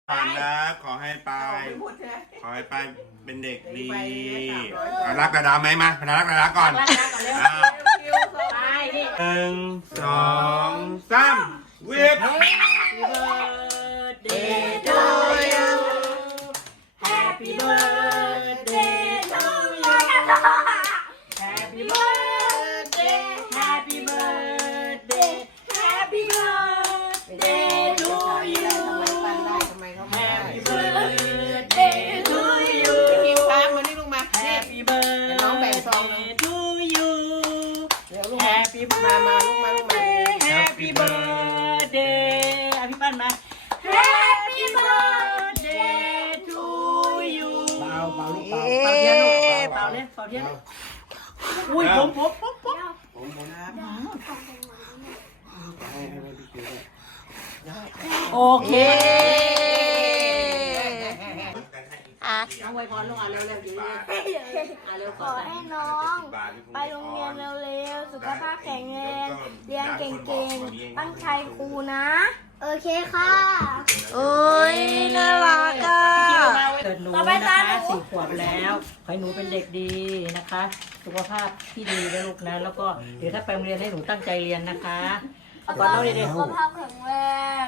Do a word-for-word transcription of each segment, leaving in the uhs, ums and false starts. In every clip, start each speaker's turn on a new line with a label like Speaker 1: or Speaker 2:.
Speaker 1: ผ่านนะขอให้ไปขอให้ไปเป็นเด็กดีรักดาดาไหมมาพนักรักดาดาก่อนหนึ่งสองสามวิบ
Speaker 2: Happy birthday to you Happy birthday Happy birthday Happy birthday to you Happy birthday to you
Speaker 3: หิวครับมานี่ลงมา
Speaker 2: Happy birthday to you Happy
Speaker 3: มามาลูกมาลูกมา
Speaker 2: Happy birthday อ่ะพี่ปั้นมา Happy birthday to you
Speaker 3: เป่าเป่าลูกเป่า
Speaker 2: เป่าเทียนลูกเป่าเลยเป่าเทียนอุ้ยผมผมผมผม
Speaker 3: ผมผมนะ
Speaker 2: โอเค
Speaker 4: อ่ะ
Speaker 2: เอาไว้พรลงอ่ะเร็วเร็วเดี๋ยวอ่ะเร็ว
Speaker 4: ขอให้น้องไปโรงเรียนเร็วๆสุขภาพแข็งแรงเรียนเก่งๆตั้งใจครูนะโอเคค่ะโอ้ยน่ารักอ่ะ
Speaker 2: เกิดหนูนะคะสี่ขวบแล้วขอให้หนูเป็นเด็กดีนะคะ สุขภาพที่ดีนะลูกนะแล้วก็เดี๋ยวถ้าไปโรงเรียนให้หนูตั้งใจเรียนนะคะก่อนต้องเรียน
Speaker 4: สุขภาพแข็งแรง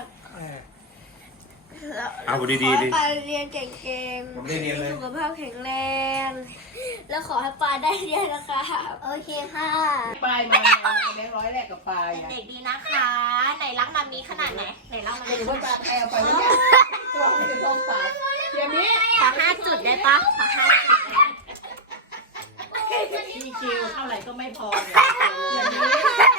Speaker 1: เอาดีดีดิ
Speaker 4: ขอให้ปาเรียนเก่งๆ
Speaker 1: ผมได้เรียนเลย
Speaker 4: สุขภาพแข็งแรง แล้วขอให้ปาได้เรียนนะคะโอเคค่ะ
Speaker 3: ปลายมาแบงค์ร้อยแรกกับปลาย
Speaker 4: เด็กดีนะคะไหนรักมัมมี่ขนาดไหนไหนรักมัม
Speaker 3: เด็
Speaker 4: มี่
Speaker 3: กว่าปลาแอลไปแล้วเนี่ยตัวมันจะต้องปลาเดี๋ยวนี้
Speaker 4: ขอห้าจุดได้ปะขอห้าจุดได้
Speaker 2: พี่คิวเท่าไหร่ก็ไม่พอเนี่ย